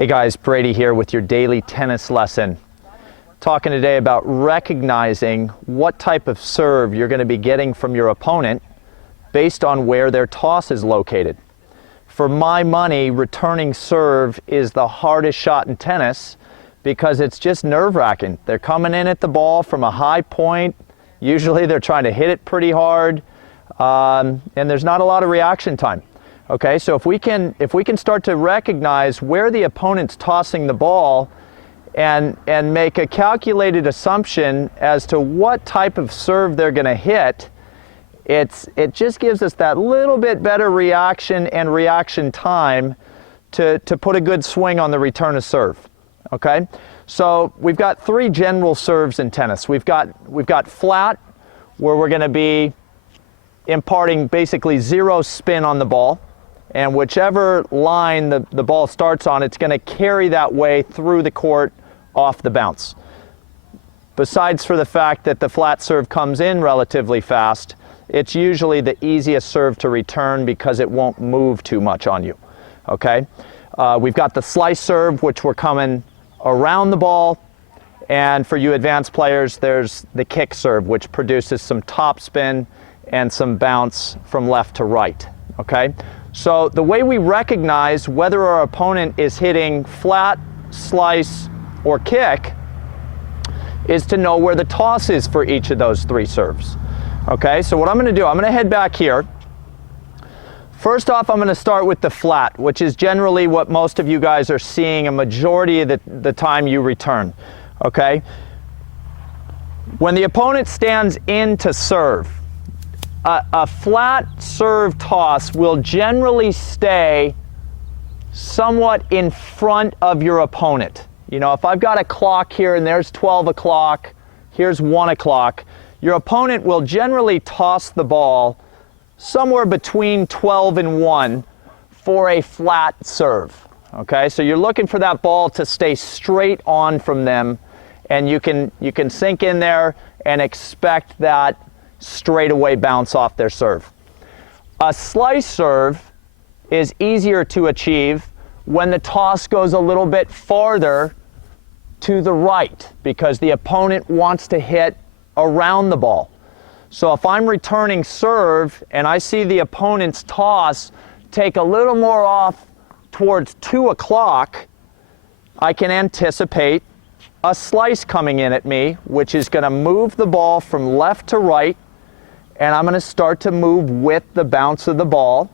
Hey guys, Brady here with your daily tennis lesson. Talking today about recognizing what type of serve you're going to be getting from your opponent based on where their toss is located. For my money, returning serve is the hardest shot in tennis because it's just nerve-wracking. They're coming in at the ball from a high point. Usually they're trying to hit it pretty hard, and there's not a lot of reaction time. Okay, so if we can start to recognize where the opponent's tossing the ball and make a calculated assumption as to what type of serve they're going to hit, it just gives us that little bit better reaction and reaction time to put a good swing on the return of serve. Okay, so we've got three general serves in tennis. We've got flat, where we're going to be imparting basically zero spin on the ball. And whichever line the ball starts on, it's going to carry that way through the court off the bounce. Besides for the fact that the flat serve comes in relatively fast, it's usually the easiest serve to return because it won't move too much on you. Okay? We've got the slice serve, which we're coming around the ball. And for you advanced players, there's the kick serve, which produces some top spin and some bounce from left to right. Okay? So the way we recognize whether our opponent is hitting flat, slice, or kick is to know where the toss is for each of those three serves. Okay, so what I'm going to do, I'm going to head back here. First off, I'm going to start with the flat, which is generally what most of you guys are seeing a majority of the time you return. Okay, when the opponent stands in to serve, a flat serve toss will generally stay somewhat in front of your opponent. You know, if I've got a clock here and there's 12 o'clock, here's 1 o'clock, your opponent will generally toss the ball somewhere between 12 and 1 for a flat serve. Okay, so you're looking for that ball to stay straight on from them, and you can sink in there and expect that straightaway bounce off their serve. A slice serve is easier to achieve when the toss goes a little bit farther to the right because the opponent wants to hit around the ball. So if I'm returning serve and I see the opponent's toss take a little more off towards 2 o'clock, I can anticipate a slice coming in at me, which is going to move the ball from left to right, and I'm going to start to move with the bounce of the ball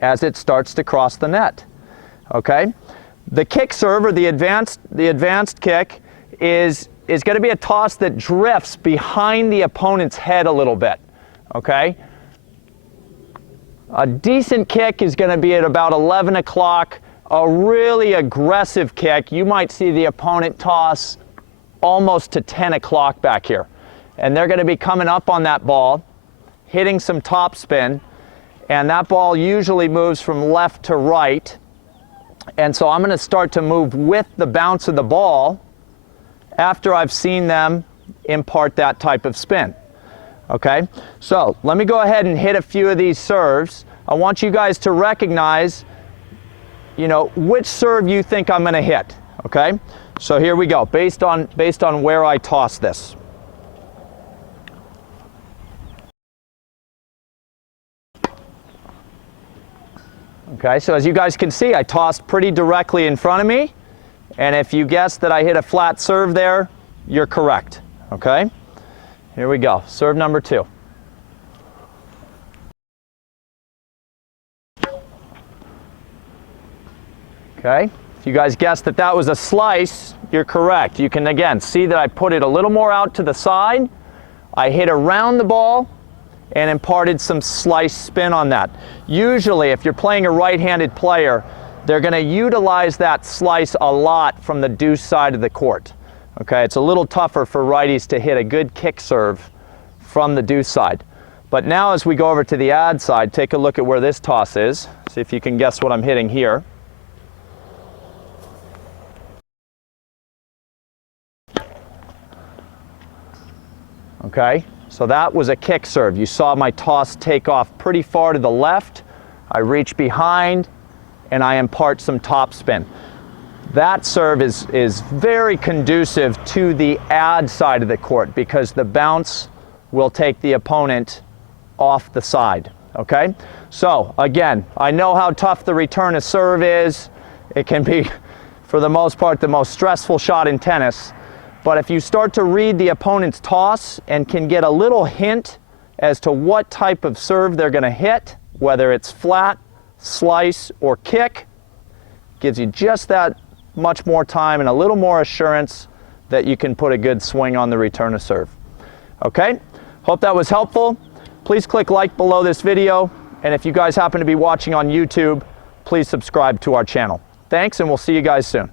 as it starts to cross the net. Okay? The kick serve, or the advanced kick, is going to be a toss that drifts behind the opponent's head a little bit. Okay? A decent kick is going to be at about 11 o'clock. A really aggressive kick, you might see the opponent toss almost to 10 o'clock back here. And they're going to be coming up on that ball, hitting some top spin, and that ball usually moves from left to right. And so I'm going to start to move with the bounce of the ball after I've seen them impart that type of spin. Okay, so let me go ahead and hit a few of these serves. I want you guys to recognize, you know, which serve you think I'm going to hit. Okay, so here we go, based on where I toss this. Okay, so as you guys can see, I tossed pretty directly in front of me, and if you guessed that I hit a flat serve there, you're correct. Okay, here we go, serve number 2. Okay, if you guys guessed that that was a slice, you're correct. You can again see that I put it a little more out to the side. I hit around the ball and imparted some slice spin on that. Usually, if you're playing a right-handed player, they're going to utilize that slice a lot from the deuce side of the court. Okay, it's a little tougher for righties to hit a good kick serve from the deuce side. But now as we go over to the ad side, take a look at where this toss is. See if you can guess what I'm hitting here. Okay, so that was a kick serve. You saw my toss take off pretty far to the left. I reach behind and I impart some top spin. that serve is very conducive to the ad side of the court because the bounce will take the opponent off the side, okay? So again, I know how tough the return of serve is. It can be, for the most part, the most stressful shot in tennis. But if you start to read the opponent's toss and can get a little hint as to what type of serve they're gonna hit, whether it's flat, slice, or kick, gives you just that much more time and a little more assurance that you can put a good swing on the return of serve. Okay, hope that was helpful. Please click like below this video, and if you guys happen to be watching on YouTube, please subscribe to our channel. Thanks, and we'll see you guys soon.